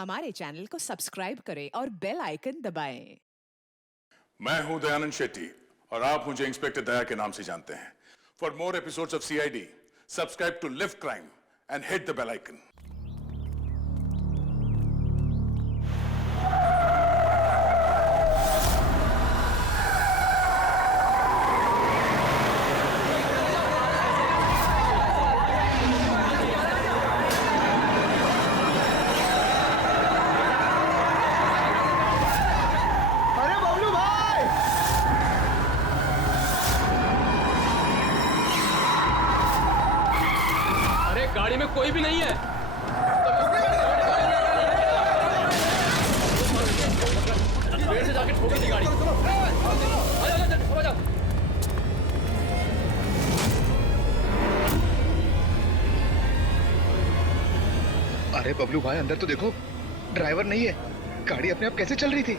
हमारे चैनल को सब्सक्राइब करें और बेल आइकन दबाएं। मैं हूं दयानंद शेट्टी और आप मुझे इंस्पेक्टर दया के नाम से जानते हैं। For more episodes of CID, subscribe to live crime and hit the bell icon. गाड़ी में कोई भी नहीं है। पेड़ से जाके ठोकी थी गाड़ी। अरे बबलू भाई, अंदर तो देखो, ड्राइवर नहीं है। गाड़ी अपने आप कैसे चल रही थी?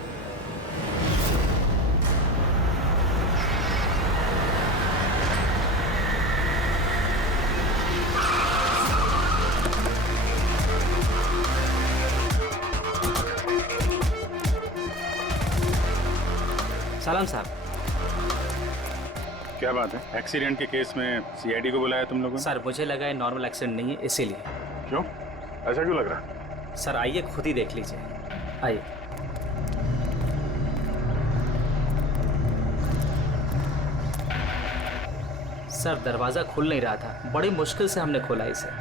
सलाम साहब। क्या बात है? एक्सीडेंट के केस में सीआईडी को बुलाया तुम लोगों ने? सर मुझे लगा है नॉर्मल एक्सीडेंट नहीं है, इसीलिए। क्यों? ऐसा क्यों लग रहा है? सर आइए खुद ही देख लीजिए, आइए। सर दरवाजा खुल नहीं रहा था, बड़ी मुश्किल से हमने खोला इसे।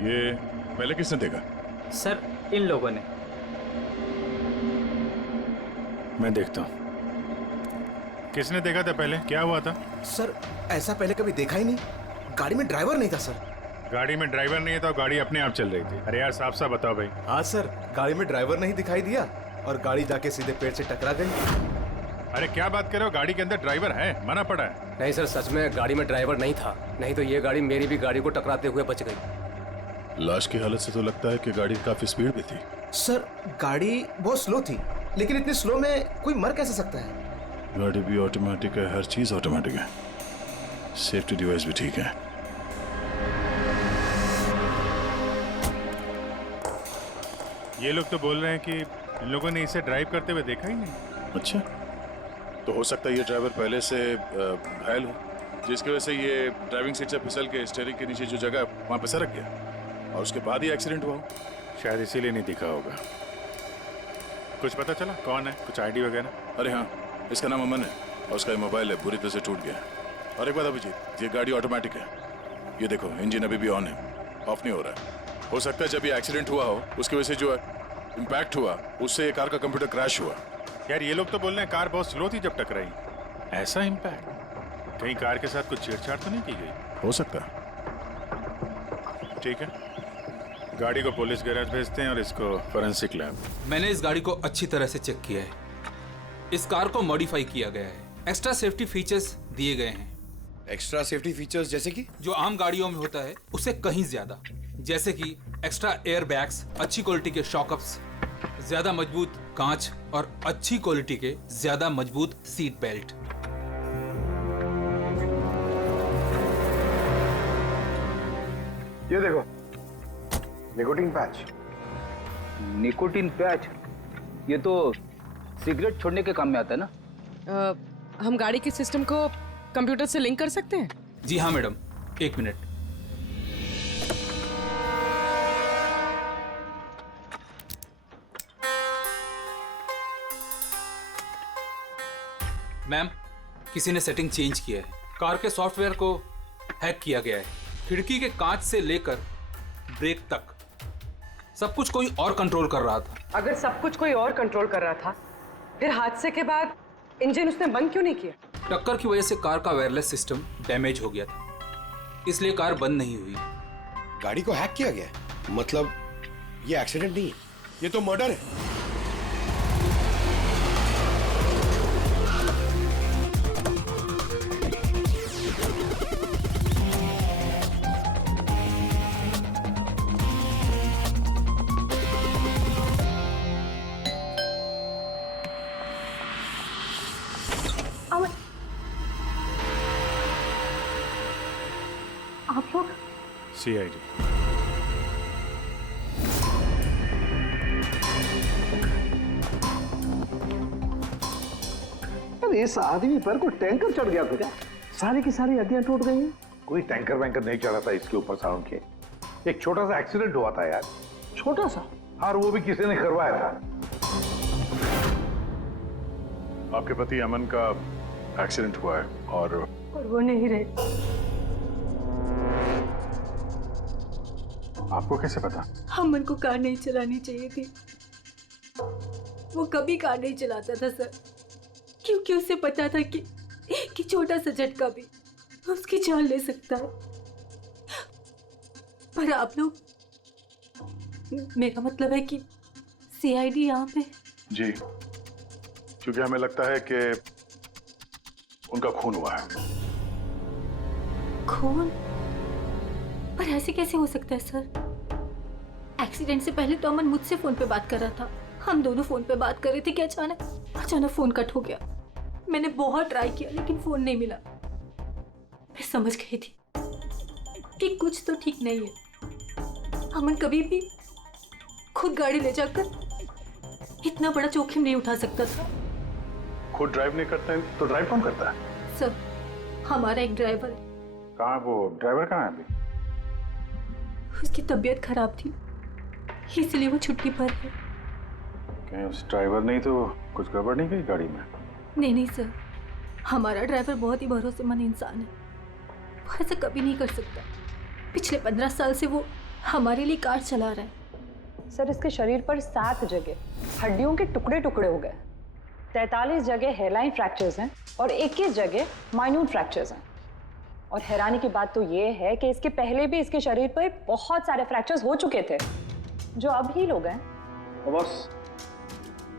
ये पहले किसने देखा? सर इन लोगों ने। मैं देखता हूँ। किसने देखा था पहले? क्या हुआ था? सर ऐसा पहले कभी देखा ही नहीं। गाड़ी में ड्राइवर नहीं था सर। गाड़ी में ड्राइवर नहीं है तो गाड़ी अपने आप चल रही थी। अरे यार साफ साफ बताओ भाई। हाँ सर, गाड़ी में ड्राइवर नहीं दिखाई दिया और गाड़ी जाके सीधे पेड़ से टकरा गई। अरे क्या बात कर रहे हो? गाड़ी के अंदर ड्राइवर है, मना पड़ा है। नहीं सर, सच में गाड़ी में ड्राइवर नहीं था, नहीं तो ये गाड़ी मेरी भी गाड़ी को टकराते हुए बच गई। लाश की हालत से तो लगता है कि गाड़ी काफी स्पीड में थी। सर गाड़ी बहुत स्लो थी, लेकिन इतनी स्लो में कोई मर कैसे सकता है? गाड़ी भी ऑटोमेटिक है, हर चीज ऑटोमेटिक है, सेफ्टी डिवाइस भी ठीक है। ये लोग तो बोल रहे हैं कि इन लोगों ने इसे ड्राइव करते हुए देखा ही नहीं। अच्छा, तो हो सकता है ये ड्राइवर पहले से घायल हो, जिसकी वजह से ये ड्राइविंग सीट से फिसल के स्टीयरिंग के नीचे जो जगह वहां पे सरक गया और उसके बाद ही एक्सीडेंट हुआ। शायद इसीलिए नहीं दिखा होगा। कुछ पता चला कौन है? कुछ आईडी वगैरह? अरे हाँ, इसका नाम अमन है और उसका मोबाइल है पूरी तरह से टूट गया। और एक बात अभिजीत, ये गाड़ी ऑटोमेटिक है, ये देखो इंजन अभी भी ऑन है, ऑफ नहीं हो रहा है। हो सकता है जब ये एक्सीडेंट हुआ हो उसकी वजह से जो इम्पैक्ट हुआ उससे ये कार का कंप्यूटर क्रैश हुआ। यार ये लोग तो बोल रहे हैं कार बहुत स्लो थी जब टकराई। ऐसा इम्पैक्ट? कहीं कार के साथ कुछ छेड़छाड़ तो नहीं की गई? हो सकता है। ठीक है, गाड़ी को पुलिस गैराज भेजते हैं और इसको फोरेंसिक लैब। मैंने इस गाड़ी को अच्छी तरह से चेक किया है। इस कार को मॉडिफाई किया गया है, एक्स्ट्रा सेफ्टी फीचर्स दिए गए हैं। एक्स्ट्रा सेफ्टी फीचर्स जैसे कि? जो आम गाड़ियों में होता है उससे कहीं ज्यादा, जैसे कि एक्स्ट्रा एयर बैग्स, अच्छी क्वालिटी के शॉकअप्स, ज्यादा मजबूत कांच और अच्छी क्वालिटी के ज्यादा मजबूत सीट बेल्ट। ये देखो, निकोटीन पैच। Nicotine patch? ये तो सिगरेट छोड़ने के काम में आता है ना? हम गाड़ी के सिस्टम को कंप्यूटर से लिंक कर सकते हैं? जी हाँ मैडम, एक मिनट। मैम, किसी ने सेटिंग चेंज किया है। कार के सॉफ्टवेयर को हैक किया गया है। खिड़की के कांच से लेकर ब्रेक तक सब कुछ कोई और कंट्रोल कर रहा था। अगर सब कुछ कोई और कंट्रोल कर रहा था, फिर हादसे के बाद इंजन उसने बंद क्यों नहीं किया? टक्कर की वजह से कार का वायरलेस सिस्टम डैमेज हो गया था, इसलिए कार बंद नहीं हुई। गाड़ी को हैक किया गया? मतलब ये एक्सीडेंट नहीं है, ये तो मर्डर है। अमन, आप लोग CID। अरे इस आदमी पर कोई टैंकर चढ़ गया था क्या? सारी की सारी हड्डियां टूट गई हैं। कोई टैंकर वैंकर नहीं चढ़ा था इसके ऊपर साउंड के। एक छोटा सा एक्सीडेंट हुआ था यार। छोटा सा? और वो भी किसी ने करवाया था। आपके पति अमन का एक्सीडेंट हुआ है और वो नहीं रहे। आपको कैसे पता? अमन को कार नहीं चलानी चाहिए थी। वो कभी कार नहीं चलाता था सर, क्योंकि उसे पता था कि छोटा सा झटका भी उसकी जान ले सकता है। पर आप लोग, मेरा मतलब है कि CID यहाँ पे। जी, क्योंकि हमें लगता है कि उनका खून हुआ है। खून? पर ऐसे कैसे हो सकता है सर? एक्सीडेंट से पहले तो अमन मुझसे फोन पे बात कर रहा था, हम दोनों फोन पे बात कर रहे थे कि अचानक फोन कट हो गया। मैंने बहुत ट्राई किया लेकिन फोन नहीं मिला। मैं समझ गई थी कि कुछ तो ठीक नहीं है। अमन कभी भी खुद गाड़ी ले जाकर इतना बड़ा जोखिम नहीं उठा सकता था। खुद ड्राइव नहीं करते हैं तो ड्राइव कौन करता है? सर, हमारा एक ड्राइवर है। कहाँ वो ड्राइवर कहाँ है अभी? उसकी तबीयत खराब थी, इसलिए वो छुट्टी पर है। कहीं उस ड्राइवर नहीं तो कुछ गड़बड़ नहीं गई गाड़ी में? नहीं सर, हमारा ड्राइवर बहुत ही भरोसेमंद इंसान है। वो ऐसा कभी नहीं कर सकता। पिछले 15 साल से वो हमारे लिए कार चला रहा है। सर, इसके शरीर पर 7 जगह हड्डियों के टुकड़े टुकड़े हो गए। 43 जगह हेयरलाइन फ्रैक्चर्स हैं और 21 जगह माइन्यूट फ्रैक्चर्स हैं। और हैरानी की बात तो ये है कि इसके पहले भी इसके शरीर पर बहुत सारे फ्रैक्चर्स हो चुके थे जो अब हील हो गए। बस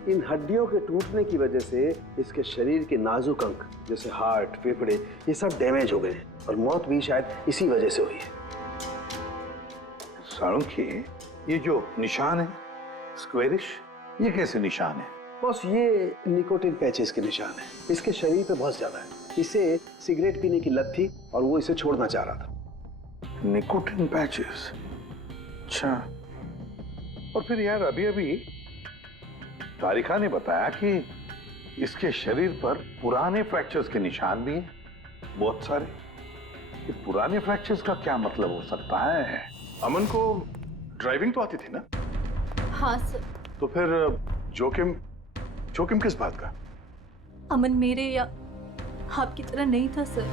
इन हड्डियों के टूटने की वजह से इसके शरीर के नाजुक अंग जैसे हार्ट, फेफड़े, ये सब डैमेज हो गए और मौत भी शायद इसी वजह से हुई है। साळुंखे, ये जो निशान है स्क्वेरिश, ये कैसे निशान है? बस ये निकोटिन पैचेस के निशान है। इसके शरीर पे बहुत ज्यादा है। इसे सिगरेट पीने की लत थी और वो इसे छोड़ना चाह रहा था। Nicotine patches? अच्छा। और फिर यार अभी तारिका ने बताया कि इसके शरीर पर पुराने फ्रैक्चर्स के निशान भी हैं, बहुत सारे। ये पुराने फ्रैक्चर्स का क्या मतलब हो सकता है? अमन को ड्राइविंग तो आती थी ना? हाँ सर। तो फिर जोखिम किस बात का? अमन मेरे या आपकी तरह नहीं था सर।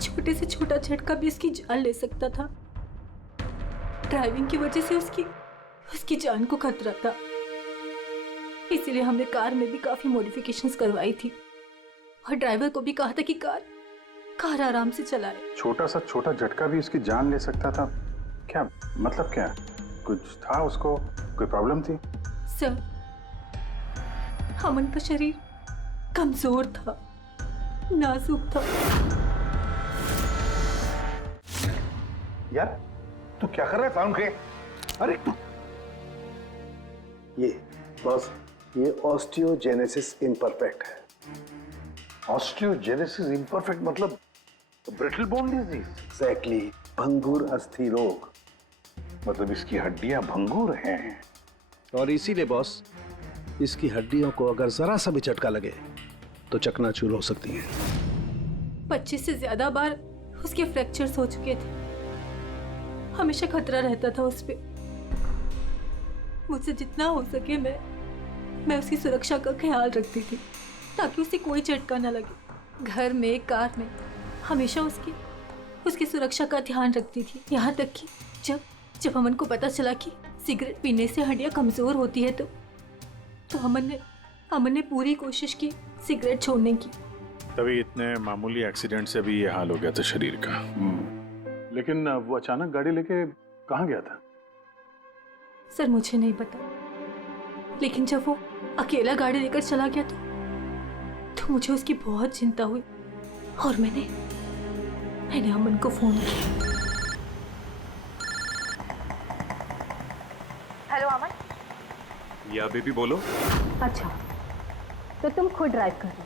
छोटे से छोटा झटका भी उसकी जान ले सकता था। ड्राइविंग की वजह से उसकी जान को खतरा था। इसीलिए हमने कार में भी काफी मॉडिफिकेशंस करवाई थी और ड्राइवर को भी कहा था कि कार आराम से चलाए। छोटा झटका भी उसकी जान ले सकता था? क्या मतलब? क्या कुछ था उसको? कोई प्रॉब्लम थी? सर, अमन का शरीर कमजोर था, नाजुक था। यार तू क्या कर रहा है साळुंखे? अरे ये बस ये ऑस्टियोजेनेसिस इम्परफेक्ट है। ऑस्टियोजेनेसिस इम्परफेक्ट मतलब ब्रिटल बोन डिजीज? एग्जैक्टली, भंगुर अस्थि रोग। मतलब इसकी हड्डियां भंगुर हैं। और इसीलिए बॉस, इसकी हड्डियों को अगर जरा सा भी झटका लगे तो चकनाचूर हो सकती हैं। 25 से ज्यादा बार उसके फ्रैक्चर्स हो चुके थे। हमेशा खतरा रहता था उस पे। मुझसे जितना हो सके मैं उसकी सुरक्षा का ख्याल रखती थी ताकि उसे कोई झटका न लगे। घर में, कार में हमेशा उसकी सुरक्षा का ध्यान रखती थी। यहाँ तक कि जब अमन को पता चला कि सिगरेट पीने से हड्डियाँ कमजोर होती है तो अमन ने पूरी कोशिश की सिगरेट छोड़ने की। तभी इतने मामूली एक्सीडेंट से भी ये हाल हो गया था शरीर का। लेकिन वो अचानक गाड़ी लेके कहाँ गया था? सर, मुझे नहीं पता, लेकिन जब वो अकेला गाड़ी लेकर चला गया तो मुझे उसकी बहुत चिंता हुई और मैंने अमन को फोन किया। हेलो अमन। या बेबी बोलो। अच्छा, तो तुम खुद ड्राइव कर रहे हो?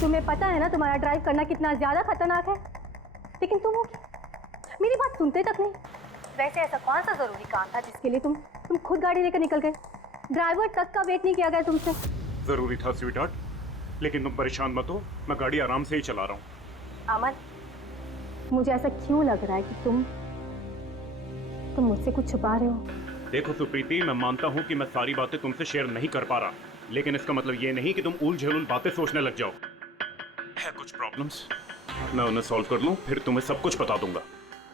तुम्हें पता है ना तुम्हारा ड्राइव करना कितना ज्यादा खतरनाक है, लेकिन तुम मेरी बात सुनते तक नहीं। वैसे ऐसा कौन सा जरूरी काम था जिसके लिए तुम खुद गाड़ी लेकर निकल गए? ड्राइवर तक का वेट नहीं किया गया तुमसे। जरूरी था स्वीटहार्ट, लेकिन तुम परेशान मत हो, मैं गाड़ी आराम से ही चला रहा हूँ। अमन, मुझे ऐसा क्यों लग रहा है कि तुम मुझसे कुछ छुपा रहे हो? देखो सुप्रीति, मैं मानता हूँ कि मैं सारी बातें तुमसे शेयर नहीं कर पा रहा, लेकिन इसका मतलब ये नहीं कि तुम उल झुल बातें सोचने लग जाओ। है कुछ प्रॉब्लम्स, मैं उन्हें सॉल्व कर लूँ, फिर तुम्हें सब कुछ बता दूंगा।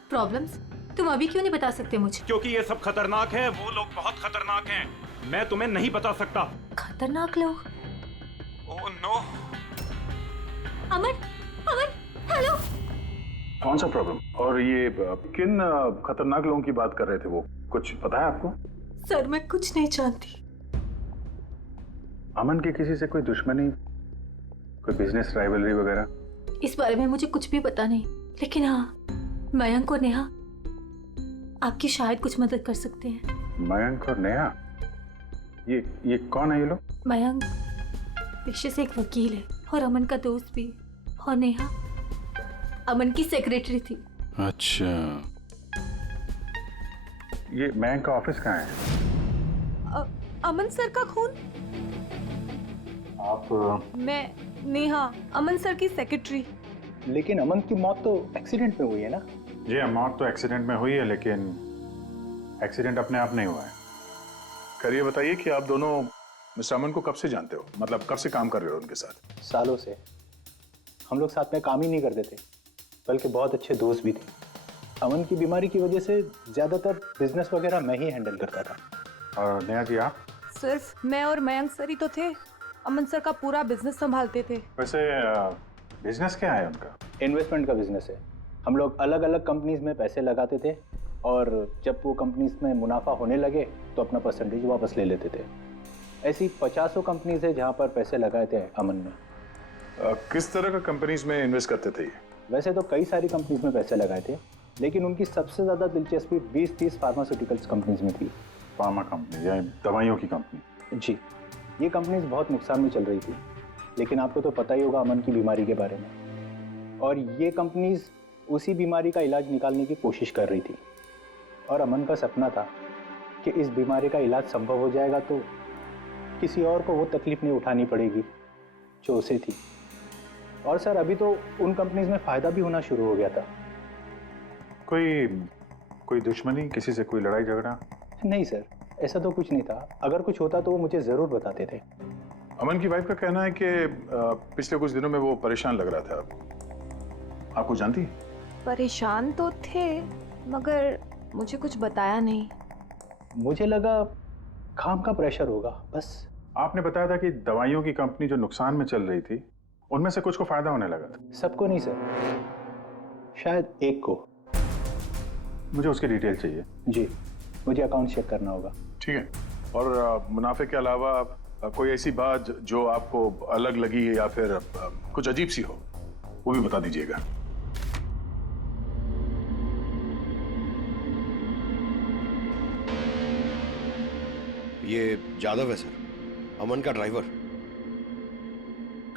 प्रॉब्लम्स? तुम अभी क्यों नहीं बता सकते मुझे? क्योंकि ये सब खतरनाक है, वो लोग बहुत खतरनाक हैं, मैं तुम्हें नहीं बता सकता। खतरनाक लोग? Oh no. Aman, Aman, hello. कौन सा प्रॉब्लम? और ये किन खतरनाक लोगों की बात कर रहे थे वो? कुछ पता है आपको? सर, मैं कुछ नहीं जानती। अमन की किसी से कोई दुश्मनी, कोई बिजनेस राइवलरी वगैरह? इस बारे में मुझे कुछ भी पता नहीं, लेकिन हाँ, मयंक और नेहा आपकी शायद कुछ मदद कर सकते हैं। मयंक और नेहा? ये कौन है ये लोग? मयंक पेशे से एक वकील है और अमन का दोस्त भी, और नेहा अमन की सेक्रेटरी थी। अच्छा, ये मयंक का ऑफिस कहाँ है? अमन सर का खून? आप? मैं नेहा, अमन सर की सेक्रेटरी। लेकिन अमन की मौत तो एक्सीडेंट में हुई है ना? जी हाँ, मौत तो एक्सीडेंट में हुई है, लेकिन एक्सीडेंट अपने आप नहीं हुआ है। करिए बताइए कि आप दोनों मिस्टर अमन को कब से जानते हो? मतलब कब से काम कर रहे हो उनके साथ? सालों से। हम लोग साथ में काम ही नहीं करते थे, बल्कि बहुत अच्छे दोस्त भी थे। अमन की बीमारी की वजह से ज्यादातर बिजनेस वगैरह मैं ही हैंडल करता था। और नेहा जी आप? सिर्फ मैं और मयंक सर ही तो थे, अमन सर का पूरा बिजनेस संभालते थे। वैसे बिजनेस क्या है उनका? इन्वेस्टमेंट का बिजनेस है। हम लोग अलग अलग कंपनीज में पैसे लगाते थे, और जब वो कंपनीज में मुनाफा होने लगे तो अपना परसेंटेज वापस ले लेते थे। ऐसी 50 कंपनीज है जहाँ पर पैसे लगाए थे अमन ने। किस तरह का कंपनीज में इन्वेस्ट करते थे ये? वैसे तो कई सारी कंपनीज में पैसे लगाए थे, लेकिन उनकी सबसे ज़्यादा दिलचस्पी 20-30 फार्मास्यूटिकल्स कंपनीज में थी। फार्मा कंपनी या दवाइयों की कंपनी? जी, ये कंपनीज बहुत नुकसान में चल रही थी, लेकिन आपको तो पता ही होगा अमन की बीमारी के बारे में। और ये कंपनीज उसी बीमारी का इलाज निकालने की कोशिश कर रही थी, और अमन का सपना था कि इस बीमारी का इलाज संभव हो जाएगा तो किसी और को वो तकलीफ नहीं उठानी पड़ेगी जो उसे थी। और सर, अभी तो उन कंपनीज में फ़ायदा भी होना शुरू हो गया था। कोई दुश्मनी, किसी से कोई लड़ाई झगड़ा? नहीं सर, ऐसा तो कुछ नहीं था। अगर कुछ होता तो वो मुझे ज़रूर बताते थे। अमन की वाइफ का कहना है कि पिछले कुछ दिनों में वो परेशान लग रहा था। आपको जानती? परेशान तो थे, मगर मुझे कुछ बताया नहीं। मुझे लगा काम का प्रेशर होगा बस। आपने बताया था कि दवाइयों की कंपनी जो नुकसान में चल रही थी, उनमें से कुछ को फायदा होने लगा था। सबको नहीं सर, शायद एक को। मुझे उसकी डिटेल चाहिए। जी, मुझे अकाउंट चेक करना होगा। ठीक है। और मुनाफे के अलावा कोई ऐसी बात जो आपको अलग लगी या फिर कुछ अजीब सी हो, वो भी बता दीजिएगा। ये जादव है सर, अमन का ड्राइवर।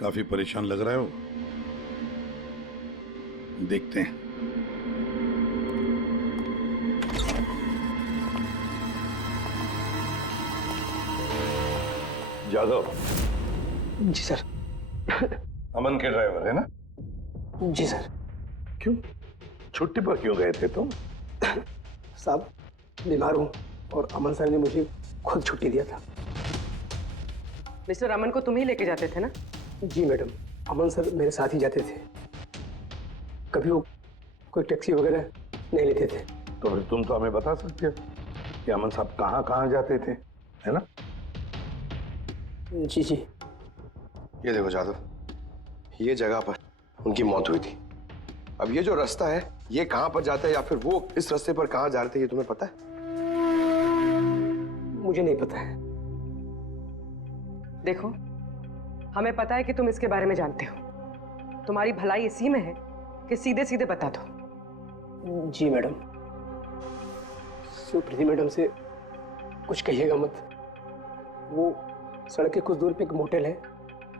काफी परेशान लग रहा है वो। देखते हैं। जादव? जी सर। अमन के ड्राइवर है ना? जी सर। क्यों, छुट्टी पर क्यों गए थे तुम? साहब, बीमार हूँ और अमन सर ने मुझे खुद छुट्टी दिया था। मिस्टर अमन को तुम ही लेके जाते थे ना? जी मैडम, अमन सर मेरे साथ ही जाते थे। कभी वो कोई टैक्सी वगैरह नहीं लेते थे। तो फिर तुम तो हमें बता सकते हो कि अमन साहब कहाँ कहाँ जाते थे, है ना? जी जी। ये देखो जादव, ये जगह पर उनकी मौत हुई थी। अब ये जो रास्ता है, ये कहाँ पर जाता है, या फिर वो इस रास्ते पर कहाँ जा रहे थे, ये तुम्हें पता है? मुझे नहीं पता है। देखो, हमें पता है कि तुम इसके बारे में जानते हो। तुम्हारी भलाई इसी में है कि सीधे सीधे बता दो। जी मैडम। सुप्रीति मैडम से कुछ कहिएगा मत। वो सड़क के कुछ दूर पे एक मोटेल है,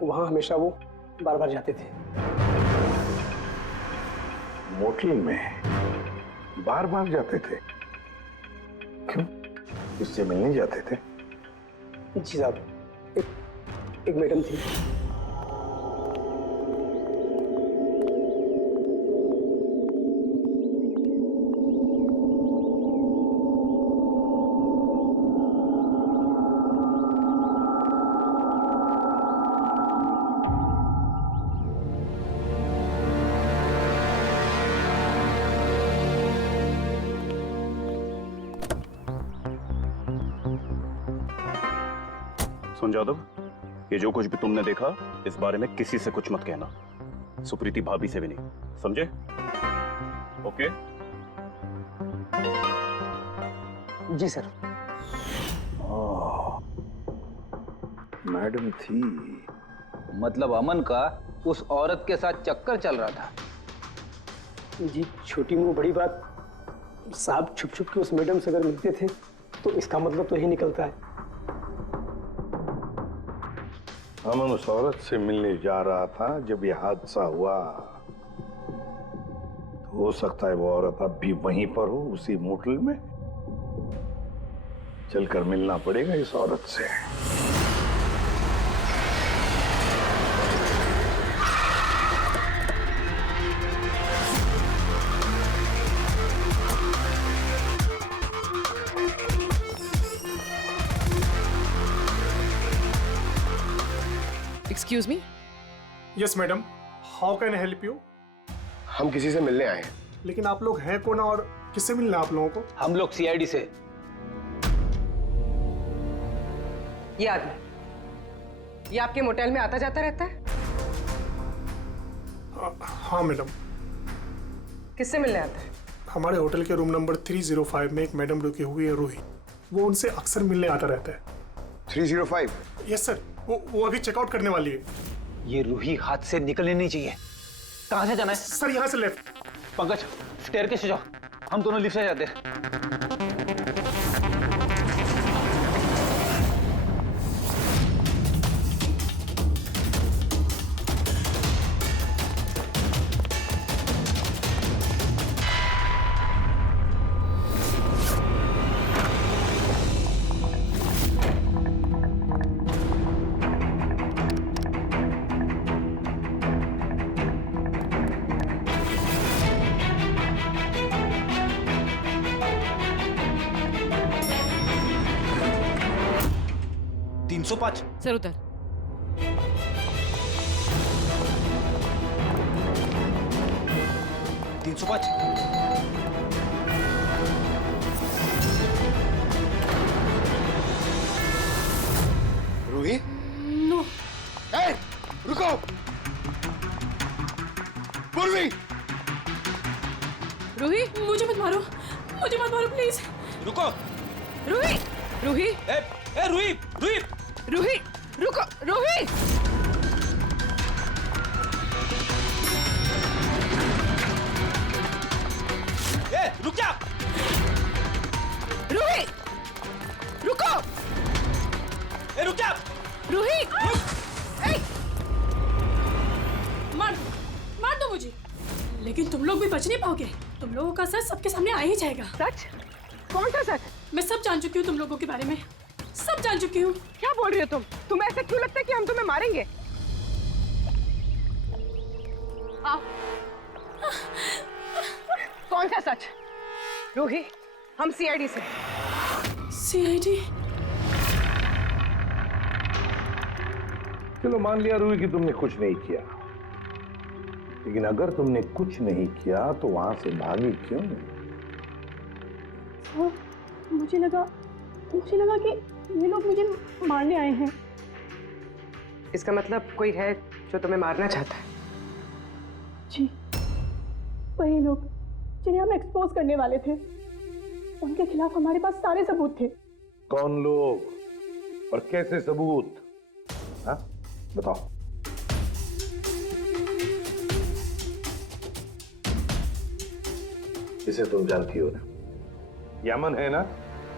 वहाँ हमेशा वो बार बार जाते थे। मोटल में बार बार जाते थे? क्यों? इससे मिलने जाते थे? जी साहब, एक मैडम थी। सुन जादव, ये जो कुछ भी तुमने देखा इस बारे में किसी से कुछ मत कहना, सुप्रीति भाभी से भी नहीं, समझे? ओके? जी सर। मैडम थी। मतलब अमन का उस औरत के साथ चक्कर चल रहा था। जी, छोटी मुंह बड़ी बात, साहब छुप छुप के उस मैडम से अगर मिलते थे तो इसका मतलब तो यही निकलता है। अमन उस औरत से मिलने जा रहा था जब ये हादसा हुआ। तो हो सकता है वो औरत अब भी वहीं पर हो, उसी मोटल में। चलकर मिलना पड़ेगा इस औरत से। Excuse me? Yes madam, how can I help you? हम किसी से मिलने आए हैं। लेकिन आप लोग हैं कौन और किससे मिलना है आप लोगों को? हम लोग सीआईडी से। ये आदमी, ये आपके मोटेल में आता जाता रहता है? हाँ मैडम। किससे मिलने आता है? हमारे होटल के रूम नंबर 305 में एक मैडम रुकी हुई है, रूही। वो उनसे अक्सर मिलने आता रहता है। 305? यस सर, वो अभी चेकआउट करने वाली है। ये रूही हाथ से निकलनी नहीं चाहिए। कहाँ से जाना है? सर यहाँ से लेफ्ट। पंकज, स्टेयरकेस से जाओ, हम दोनों लिफ्ट से जाते हैं। सर उधर। रूही? नो। ए, रुको! पूर्वी! रूही, मुझे मत मारो, प्लीज। रुको। रूही, रूही, ए रूही, रूही, रूही, रुको, रूही। ए, रुक जा। रूही, रुको। ए, रुक जा। रूही, मार दो मुझे, लेकिन तुम लोग भी बच नहीं पाओगे। तुम लोगों का सच सबके सामने आ ही जाएगा। सच? कौन सा सच? मैं सब जान चुकी हूँ तुम लोगों के बारे में, सब जान चुकी हूँ। क्या बोल रही हो तुम? तुम्हें ऐसा क्यों लगता है कि हम तुम्हें मारेंगे? आओ। कौन सा सच? रूही, हम सीआईडी से। सीआईडी? चलो मान लिया रूही कि तुमने कुछ नहीं किया, लेकिन अगर तुमने कुछ नहीं किया तो वहां से भागी क्यों? मुझे लगा कि ये लोग मुझे मारने आए हैं। इसका मतलब कोई है जो तुम्हें मारना चाहता है? जी, वही लोग जिन्हें हम एक्सपोज करने वाले थे। उनके खिलाफ हमारे पास सारे सबूत थे। कौन लोग और कैसे सबूत? हाँ, बताओ। इसे तुम जानती हो ना, यमन है ना?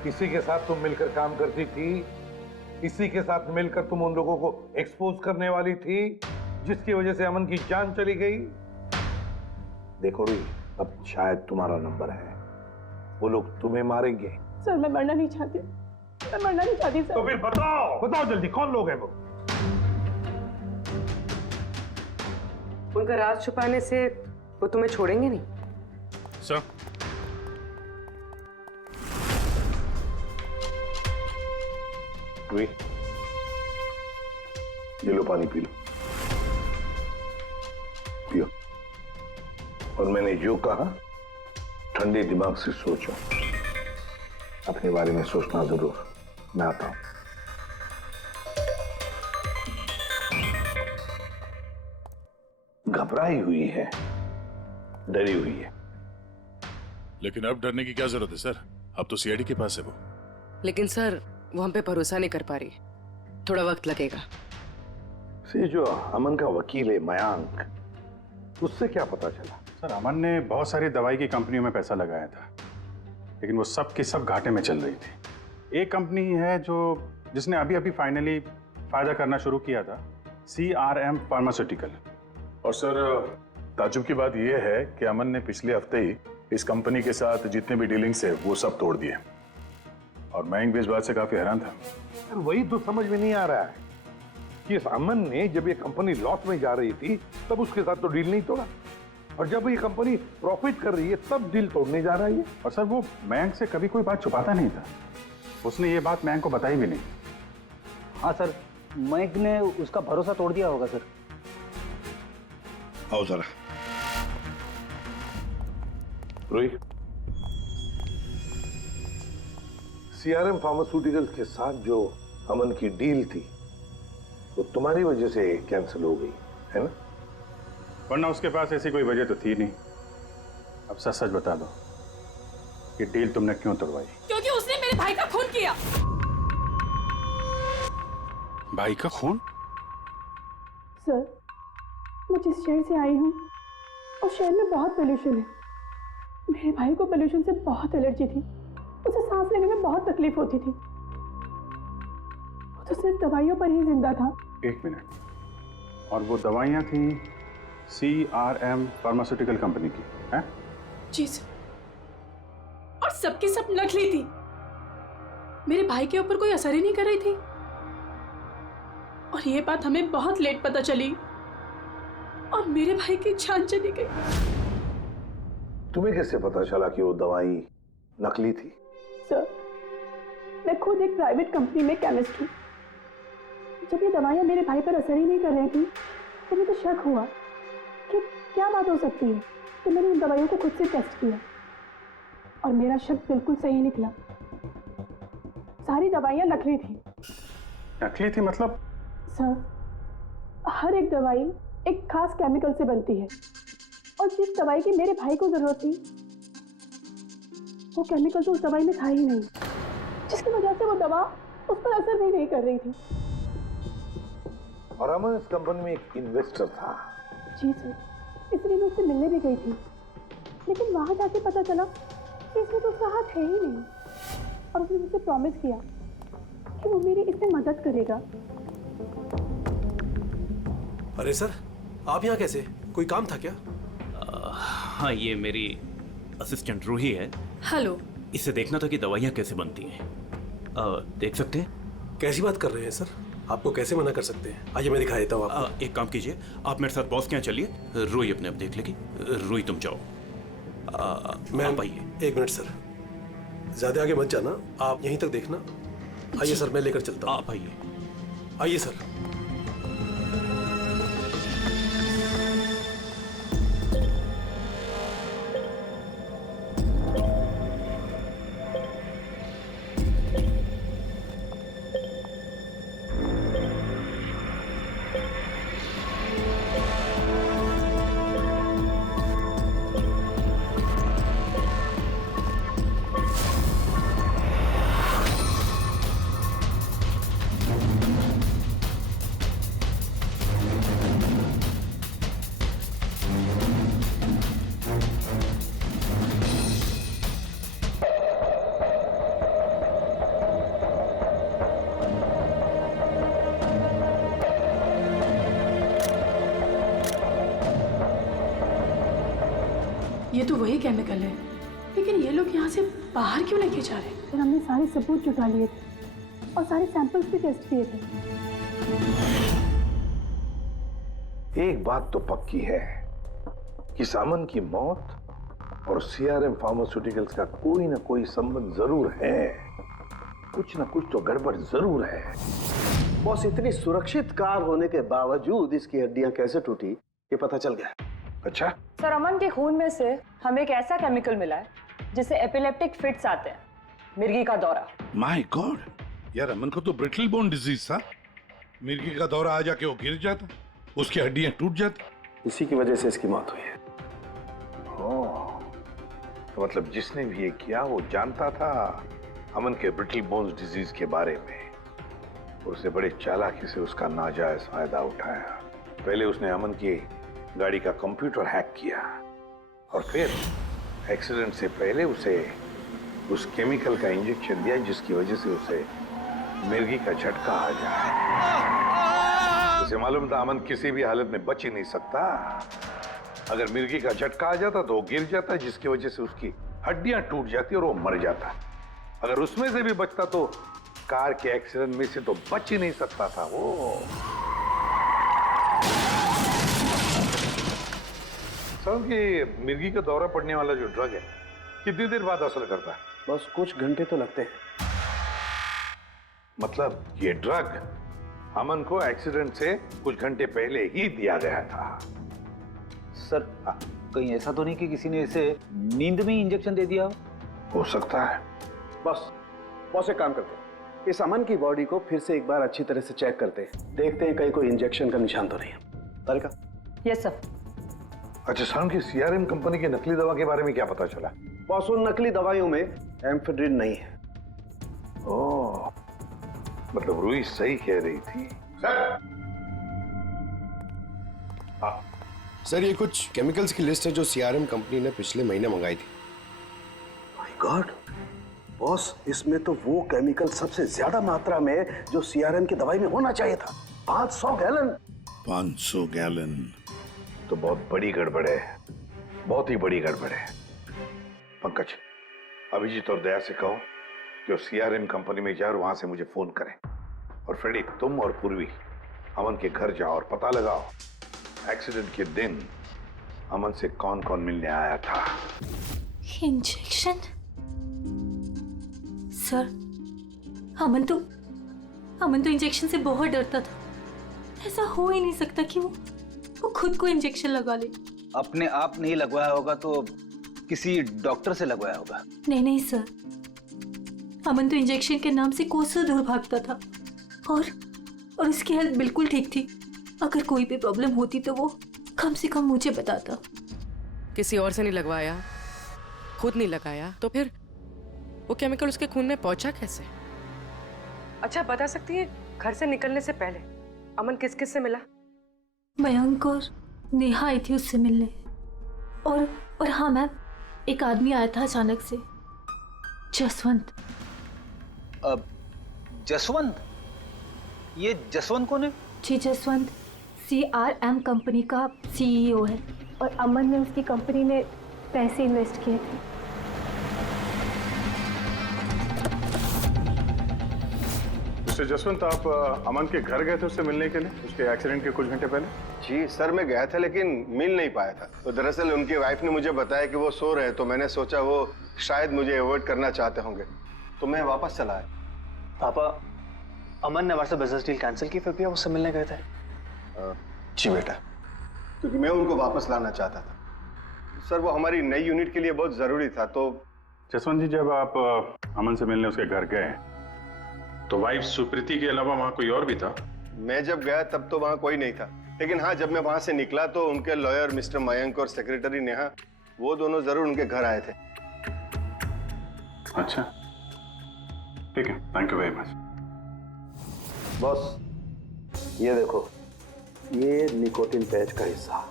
इसी के साथ तुम मिलकर काम करती थी, इसी के साथ मिलकर तुम उन लोगों को एक्सपोज करने वाली थी। जिसकी वजह से अमन की जान चली गई। देखो री, अब शायद तुम्हारा नंबर है, वो लोग तुम्हें मारेंगे। सर मैं मरना नहीं चाहती, मैं मरना नहीं चाहती सर। तो फिर बताओ, बताओ जल्दी, कौन लोग हैं वो? उनका राज छुपाने से वो तुम्हें छोड़ेंगे नहीं। सर, री, ये लो पानी पी लो, पियो। और मैंने जो कहा ठंडे दिमाग से सोचो, अपने बारे में सोचना जरूर। मैं आता हूं। घबराई हुई है, डरी हुई है। लेकिन अब डरने की क्या जरूरत है सर? अब तो सीआईडी के पास है वो। लेकिन सर वो हम पे भरोसा नहीं कर पा रही, थोड़ा वक्त लगेगा। से जो अमन का वकील है मयांक, उससे क्या पता चला? सर अमन ने बहुत सारी दवाई की कंपनियों में पैसा लगाया था, लेकिन वो सब की सब घाटे में चल रही थी। एक कंपनी है जिसने अभी अभी फाइनली फायदा करना शुरू किया था, CRM फार्मास्यूटिकल। और सर ताजुब की बात यह है कि अमन ने पिछले हफ्ते ही इस कंपनी के साथ जितने भी डीलिंग्स है वो सब तोड़ दिए, और मयंक भी इस बात से काफी हैरान था। वही तो समझ में नहीं आ रहा है कि इस अमन ने जब ये कंपनी लॉस में जा रही थी तब उसके साथ तो डील नहीं तोड़ा, और जब ये कंपनी प्रॉफिट कर रही है तब डील तोड़ने जा रहा है। और सर वो मयंक से कभी कोई बात छुपाता नहीं था, उसने ये बात मयंक को बताई भी नहीं। हाँ सर, मयंक ने उसका भरोसा तोड़ दिया होगा सर। आओ जरा। रोहित, CRM फार्मास्यूटिकल्स के साथ जो अमन की डील थी वो तुम्हारी वजह से कैंसिल हो गई है ना? वरना उसके पास ऐसी कोई वजह तो थी नहीं। अब सच सच बता दो कि डील तुमने क्यों तोड़वाई? क्योंकि उसने मेरे भाई का खून किया। भाई का खून? सर मैं जिस शहर से आई हूँ उस शहर में बहुत पोल्यूशन है। मेरे भाई को पोल्यूशन से बहुत एलर्जी थी, उसे सांस लेने में बहुत तकलीफ होती थी। वो तो सिर्फ दवाइयों पर ही जिंदा था। एक मिनट, और वो दवाइयाँ थी CRM फार्मास्यूटिकल कंपनी की, हैं? जी सर, और सबकी सब नकली थी। मेरे भाई के ऊपर कोई असर ही नहीं कर रही थी, और ये बात हमें बहुत लेट पता चली, और मेरे भाई की जान चली गई। तुम्हें कैसे पता चला कि वो दवाई नकली थी? सर मैं खुद एक प्राइवेट कंपनी में केमिस्ट हूँ। जब ये दवाइयाँ मेरे भाई पर असर ही नहीं कर रही थी तो मुझे शक हुआ कि क्या बात हो सकती है, तो मैंने उन दवाइयों को खुद से टेस्ट किया और मेरा शक बिल्कुल सही निकला। सारी दवाइयाँ नकली थी। नकली थी मतलब? सर हर एक दवाई एक खास केमिकल से बनती है, और जिस दवाई की मेरे भाई को जरूरत थी वो केमिकल तो उस दवाई में था ही नहीं, जिसकी वजह से वो दवा उस पर असर भी नहीं कर रही थी। और अमन इस कंपनी में एक इन्वेस्टर था। जी सर, इसलिए मैं उससे मिलने भी गई थी, लेकिन वहां जाके पता चला कि इसमें तो उसका हाथ है ही नहीं, और उसने मुझसे प्रॉमिस किया कि वो मेरी इसमें मदद करेगा। अरे सर, आप यहाँ कैसे? कोई काम था क्या? हाँ, ये मेरी असिस्टेंट रूही है। हेलो। इससे देखना था कि दवाइयाँ कैसे बनती हैं। देख सकते हैं? कैसी बात कर रहे हैं सर? आपको कैसे मना कर सकते हैं? आइए मैं दिखा देता हूँ आपको। एक काम कीजिए, आप मेरे साथ बॉस के यहाँ चलिए, रूही अपने आप देख लेगी। रूही तुम जाओ। मैम आइए। एक मिनट सर, ज्यादा आगे मत जाना, आप यहीं तक देखना। आइए सर, मैं लेकर चलता हूँ। आप आइए। आइए सर। ये तो वही केमिकल है, लेकिन ये लोग यहाँ से बाहर क्यों लेके जा रहे हैं? फिर हमने सारे सबूत जुटा लिए थे और सारे सैंपल्स भी टेस्ट किए थे। एक बात तो पक्की है कि सामन की मौत और सीआरएम फार्मास्यूटिकल्स का कोई ना कोई संबंध जरूर है। कुछ ना कुछ तो गड़बड़ जरूर है। बॉस, इतनी सुरक्षित कार होने के बावजूद इसकी हड्डियां कैसे टूटी ये पता चल गया। अच्छा सर, अमन के खून में से हमें एक ऐसा केमिकल मिला है जिससे एपिलेप्टिक फिट्स आते हैं, मिर्गी का दौरा। माय गॉड, यार अमन को तो ब्रिटल बोन डिजीज था। मिर्गी का दौरा आ जाके वो गिर जाता, उसकी हड्डियां टूट जाती। इसी की वजह से इसकी मौत हुई है। तो मतलब जिसने भी ये किया वो जानता था अमन के ब्रिटल बोन्स डिजीज के बारे में। उसे बड़े चालाकी से उसका नाजायज फायदा उठाया। पहले उसने अमन की गाड़ी का कंप्यूटर हैक किया और फिर एक्सीडेंट से पहले उसे उस केमिकल का इंजेक्शन दिया जिसकी वजह से उसे मिर्गी का झटका आ जाए। उसे मालूम था अमन किसी भी हालत में बच ही नहीं सकता। अगर मिर्गी का झटका आ जाता तो वो गिर जाता, जिसकी वजह से उसकी हड्डियां टूट जाती और वो मर जाता। अगर उसमें से भी बचता तो कार के एक्सीडेंट में से तो बच ही नहीं सकता था वो। समझ कि मिर्गी का दौरा पड़ने वाला जो ड्रग है कितनी देर बाद असर करता है? बस कुछ घंटे तो लगते हैं। मतलब ये ड्रग अमन को एक्सीडेंट से कुछ घंटे पहले ही दिया गया था। सर, कहीं ऐसा तो नहीं कि किसी ने इसे नींद में ही इंजेक्शन दे दिया हो सकता है। बस एक काम करते हैं, इस अमन की बॉडी को फिर से एक बार अच्छी तरह से चेक करते हैं, देखते हैं कहीं कोई इंजेक्शन का निशान तो नहीं है। तारिका? Yes sir. अच्छा शाम की सीआरएम कंपनी की नकली दवा के बारे में क्या पता चला? बॉस, उन नकली दवाइयों में एम्फेड्रिन नहीं है। ओह, मतलब रूही सही कह रही थी। सर ये कुछ केमिकल्स की लिस्ट है जो सीआरएम कंपनी ने पिछले महीने मंगाई थी। माय गॉड बॉस, इसमें तो वो केमिकल सबसे ज्यादा मात्रा में जो सीआरएम की दवाई में होना चाहिए था। 500 गैलन। 500 गैलन तो बहुत बड़ी गड़बड़ है, बहुत ही बड़ी गड़बड़ है। पंकज, अभिजीत और दया से कहो कि सीआरएम कंपनी में जाए और वहां से मुझे फोन करें। और फ्रेडी, तुम और पूर्वी अमन के घर जाओ और पता लगाओ एक्सीडेंट के दिन अमन से कौन कौन मिलने आया था। इंजेक्शन? सर, अमन तो इंजेक्शन से बहुत डरता था। ऐसा हो ही नहीं सकता कि वो खुद को इंजेक्शन लगा ले। अपने आप नहीं लगवाया होगा तो किसी डॉक्टर से लगवाया होगा। नहीं सर, अमन तो इंजेक्शन के नाम से कोसों दूर भागता था और उसकी हेल्थ बिल्कुल ठीक थी। अगर कोई भी प्रॉब्लम होती तो वो कम से कम मुझे बताता। किसी और से नहीं लगवाया, खुद नहीं लगाया, तो फिर वो केमिकल उसके खून में पहुंचा कैसे? अच्छा बता सकती है, घर से निकलने से पहले अमन किस किस से मिला? मयंक और नेहा आई थी उससे मिलने। और हाँ मैम, एक आदमी आया था अचानक से, जसवंत। अब जसवंत? ये जसवंत कौन है? जी, जसवंत सीआरएम कंपनी का सीईओ है और अमन ने उसकी कंपनी में पैसे इन्वेस्ट किए थे। मिस्टर जसवंत, आप अमन के घर गए थे उससे मिलने के लिए उसके एक्सीडेंट के कुछ घंटे पहले? जी सर, मैं गया था लेकिन मिल नहीं पाया था। तो दरअसल उनकी वाइफ ने मुझे बताया कि वो सो रहे हैं, तो मैंने सोचा वो शायद मुझे अवॉइड करना चाहते होंगे, तो मैं वापस चला आया। पापा, अमन ने हमारे साथ बिजनेस डील कैंसिल की, फिर भी आप उससे मिलने गए थे? जी बेटा, क्योंकि मैं उनको वापस लाना चाहता था। सर वो हमारी नई यूनिट के लिए बहुत जरूरी था। तो जसवंत जी, जब आप अमन से मिलने उसके घर गए तो वाइफ सुप्रीति के अलावा वहां कोई और भी था? मैं जब गया तब तो वहां कोई नहीं था, लेकिन हाँ जब मैं वहां से निकला तो उनके लॉयर मिस्टर मयंक और सेक्रेटरी नेहा, वो दोनों जरूर उनके घर आए थे। अच्छा, ठीक है, thank you very much. Boss, ये देखो, ये निकोटिन पैच का हिस्सा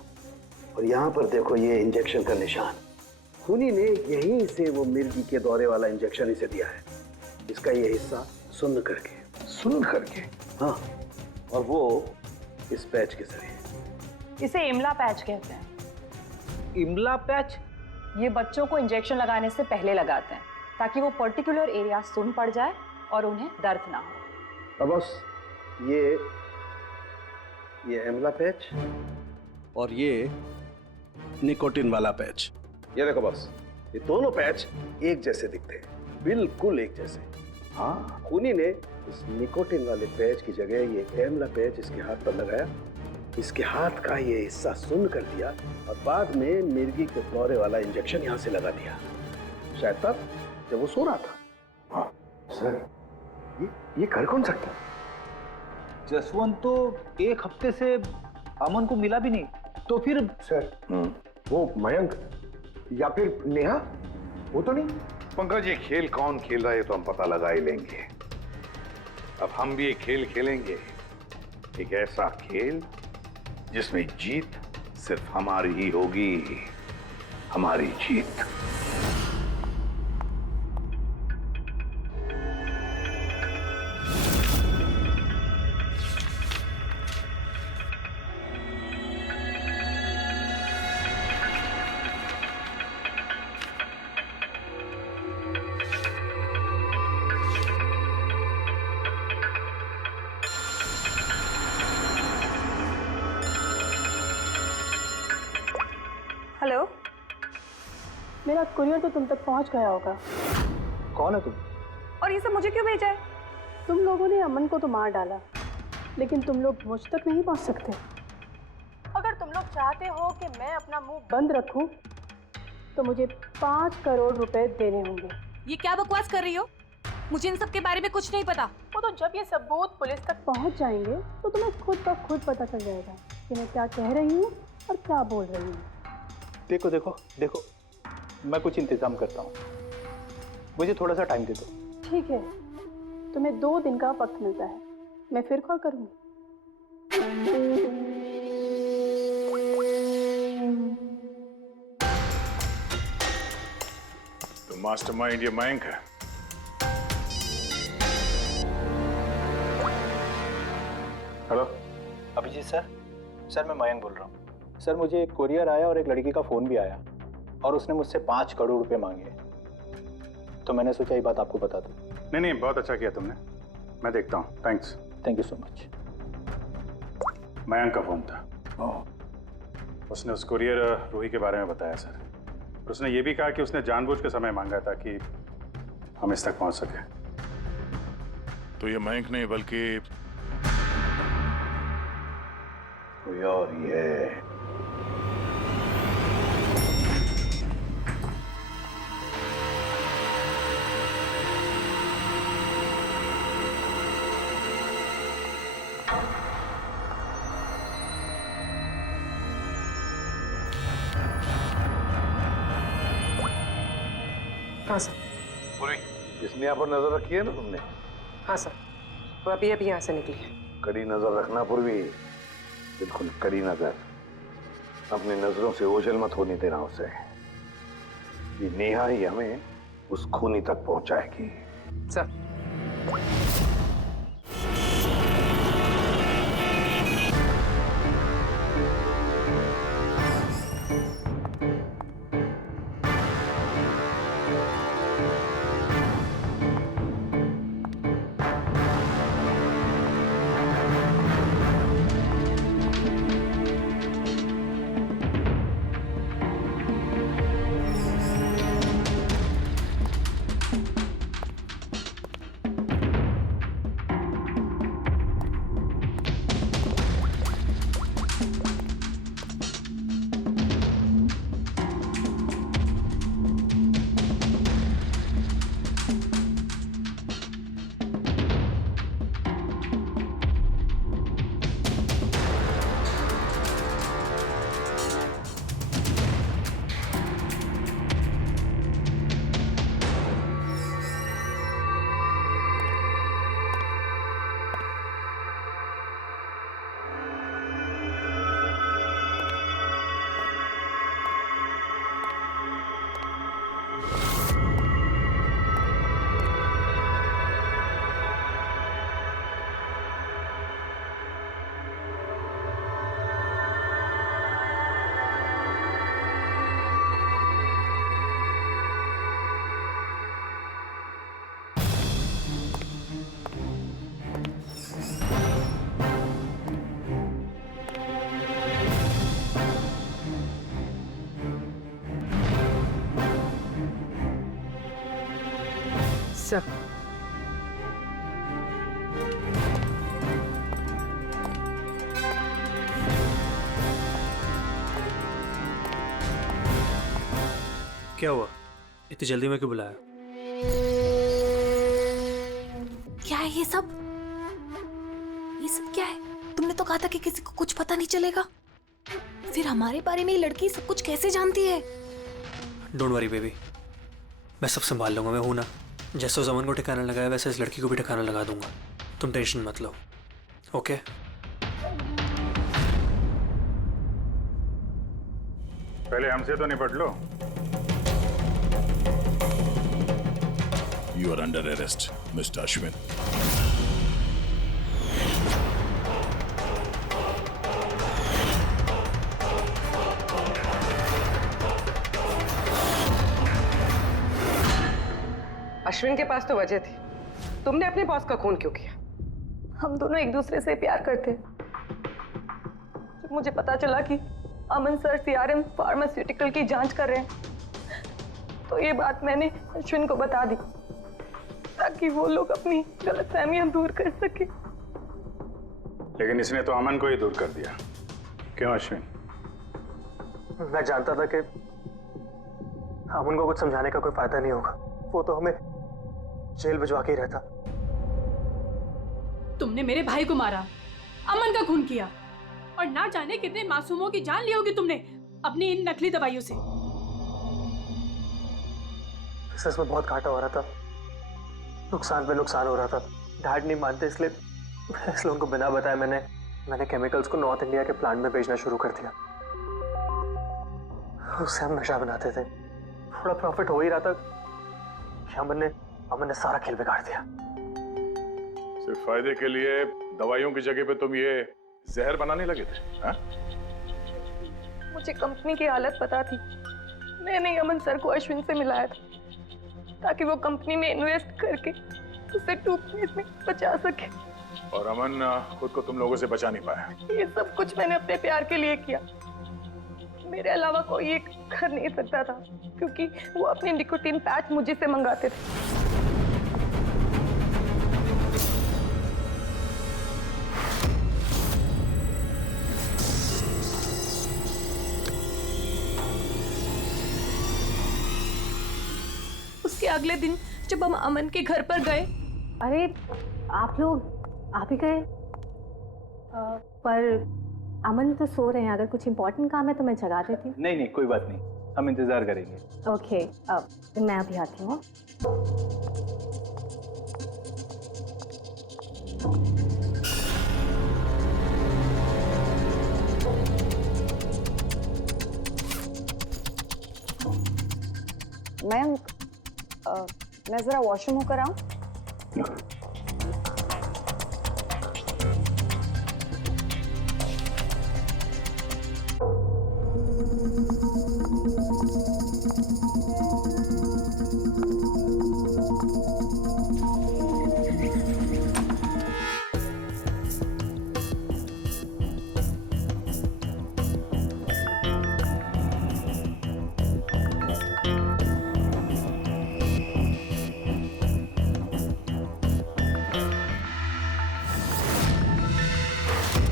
और यहाँ पर देखो ये इंजेक्शन का निशान। खूनी ने यहीं से वो मिर्गी के दौरे वाला इंजेक्शन इसे दिया है। इसका ये हिस्सा सुन्न करके, हाँ, और वो इस पैच के जरिए। इसे इमला पैच कहते हैं। इमला पैच? ये बच्चों को इंजेक्शन लगाने से पहले लगाते हैं ताकि वो पर्टिकुलर एरिया सुन पड़ जाए और उन्हें दर्द ना हो। अब बस ये एमला पैच और ये निकोटिन वाला पैच, ये देखो बस, ये दोनों पैच एक जैसे दिखते हैं, बिल्कुल एक जैसे। हाँ, खूनी ने इस निकोटिन वाले पैच की जगह ये एमला पैच इसके हाथ पर लगाया, इसके हाथ का ये हिस्सा सुन्न कर दिया और बाद में मिर्गी के दौरे वाला इंजेक्शन यहाँ से लगा दिया, शायद तब जब वो सो रहा था। हाँ सर, ये कर कौन सकता? जसवंत तो एक हफ्ते से अमन को मिला भी नहीं, तो फिर सर वो मयंक या फिर नेहा, वो तो नहीं। पंकज, ये खेल कौन खेल रहा है तो हम पता लगा ही लेंगे। अब हम भी एक खेल खेलेंगे, एक ऐसा खेल जिसमें जीत सिर्फ हमारी ही होगी, हमारी जीत। हेलो, मेरा कुरियर तो तुम तक पहुंच गया होगा। कौन है तुम? और ये सब मुझे क्यों भेजा है? तुम लोगों ने अमन को तो मार डाला, लेकिन तुम लोग मुझ तक नहीं पहुंच सकते। अगर तुम लोग चाहते हो कि मैं अपना मुंह बंद रखूं, तो मुझे 5 करोड़ रुपए देने होंगे। ये क्या बकवास कर रही हो? मुझे इन सब के बारे में कुछ नहीं पता। वो तो जब ये सबूत पुलिस तक पहुंच जाएंगे तो तुम्हें खुद ब खुद पता चल जाएगा कि मैं क्या कह रही हूँ और क्या बोल रही हूँ। देखो देखो देखो, मैं कुछ इंतजाम करता हूँ, मुझे थोड़ा सा टाइम दे दो। ठीक है, तुम्हें 2 दिन का वक्त मिलता है, मैं फिर कॉल करूँगी। तो मास्टरमाइंड ये मयंक है। हेलो अभिजीत सर, मैं मयंक बोल रहा हूँ। सर, मुझे एक कोरियर आया और एक लड़की का फ़ोन भी आया और उसने मुझसे 5 करोड़ रुपए मांगे, तो मैंने सोचा ये बात आपको बता दूँ। नहीं, बहुत अच्छा किया तुमने, मैं देखता हूँ। Thanks. Thank you so much. Mayank का फ़ोन था, उसने उस कोरियर रूही के बारे में बताया सर। उसने ये भी कहा कि उसने जानबूझ के समय मांगा ताकि हम इस तक पहुँच सके। तो ये मयंक नहीं बल्कि कोई और ही है। हाँ सर। पूरी इसने यहाँ पर नजर रखी है ना तुमने? हाँ सर, वो अभी यहाँ से निकली है। कड़ी नजर रखना पूर्वी, बिल्कुल कड़ी नजर। अपनी नजरों से ओझल मत होने देना उसे। ये नेहा ही हमें उस खूनी तक पहुंचाएगी। सर। सर। क्या हुआ? इतनी जल्दी में क्यों बुलाया? क्या है ये सब? ये सब क्या है? तुमने तो कहा था कि किसी को कुछ पता नहीं चलेगा। फिर हमारे बारे में ये लड़की सब कुछ कैसे जानती है? डोंट वरी बेबी, मैं सब संभाल लूंगा। मैं हूं ना। जैसे उस अमन को ठिकाना लगाया वैसे इस लड़की को भी ठिकाना लगा दूंगा। तुम टेंशन मत लो। ओके? पहले हमसे तो निपट लो। You are under arrest, Mr. Ashwin. Ashwin के पास तो वजह थी। तुमने अपने बॉस का खून क्यों किया? हम दोनों एक दूसरे से प्यार करते। जब मुझे पता चला कि अमन सर सीआरएम फार्मास्यूटिकल की जांच कर रहे हैं तो ये बात मैंने अश्विन को बता दी ताकि वो लोग अपनी गलतफहमियां दूर कर सके। लेकिन इसने तो अमन को ही दूर कर दिया। क्यों अश्विन? मैं जानता था कि अमन को कुछ समझाने का कोई फायदा नहीं होगा। वो तो हमें जेल भिजवा के ही रहता। तुमने मेरे भाई को मारा, अमन का खून किया और ना जाने कितने मासूमों की जान ली होगी तुमने अपनी इन नकली दवाइयों से। बिजनेस में बहुत घाटा हो रहा था, नुकसान पे नुकसान हो रहा था। डैड नहीं मानते इसलिए उनको बिना बताए मैंने केमिकल्स को नॉर्थ इंडिया के प्लांट में भेजना शुरू कर दिया। उससे हम नशा बनाते थे, थोड़ा प्रॉफिट हो ही रहा था। अमन ने सारा खेल बिगाड़ दिया। सिर्फ फायदे के लिए दवाइयों की जगह पे तुम ये जहर बनाने लगे थे, हाँ? मुझे कंपनी की हालत पता थी। मैंने अमन सर को अश्विन से मिलाया था ताकि वो कंपनी में इन्वेस्ट करके उसे डूबने से बचा सके। और अमन खुद को तुम लोगों से बचा नहीं पाया। ये सब कुछ मैंने अपने प्यार के लिए किया। मेरे अलावा कोई ये कर नहीं सकता था क्योंकि वो अपने निकोटीन पैच मुझे से मंगाते थे। उसके अगले दिन जब हम अमन के घर पर गए। अरे आप लोग आ भी गए, पर अमन तो सो रहे हैं। अगर कुछ इम्पोर्टेंट काम है तो मैं जगा देती हूँ। नहीं कोई बात नहीं, हम इंतजार करेंगे। ओके, मैं अभी आती हूँ। मैं जरा वॉशरूम होकर आऊं।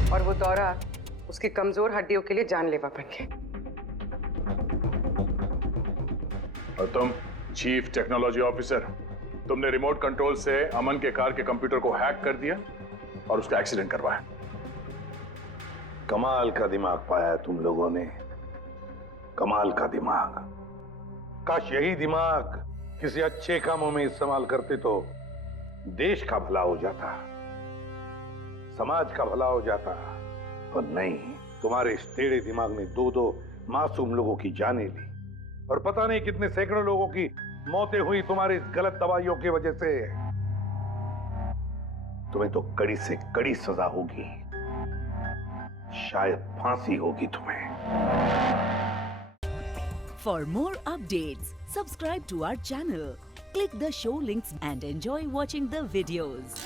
और वो दौरा उसकी कमजोर हड्डियों के लिए जानलेवा बन गया। और तुम चीफ टेक्नोलॉजी ऑफिसर, तुमने रिमोट कंट्रोल से अमन के कार के कंप्यूटर को हैक कर दिया और उसका एक्सीडेंट करवाया। कमाल का दिमाग पाया है तुम लोगों ने, कमाल का दिमाग। काश यही दिमाग किसी अच्छे कामों में इस्तेमाल करते तो देश का भला हो जाता, समाज का भला हो जाता। पर नहीं, तुम्हारे इस टेढ़े दिमाग ने दो मासूम लोगों की जानें ली और पता नहीं कितने सैकड़ों लोगों की मौतें हुई तुम्हारी इस गलत दवाइयों की वजह से। तुम्हें तो कड़ी से कड़ी सजा होगी, शायद फांसी होगी तुम्हें। For more updates, subscribe to our channel, click the show links and enjoy watching the videos.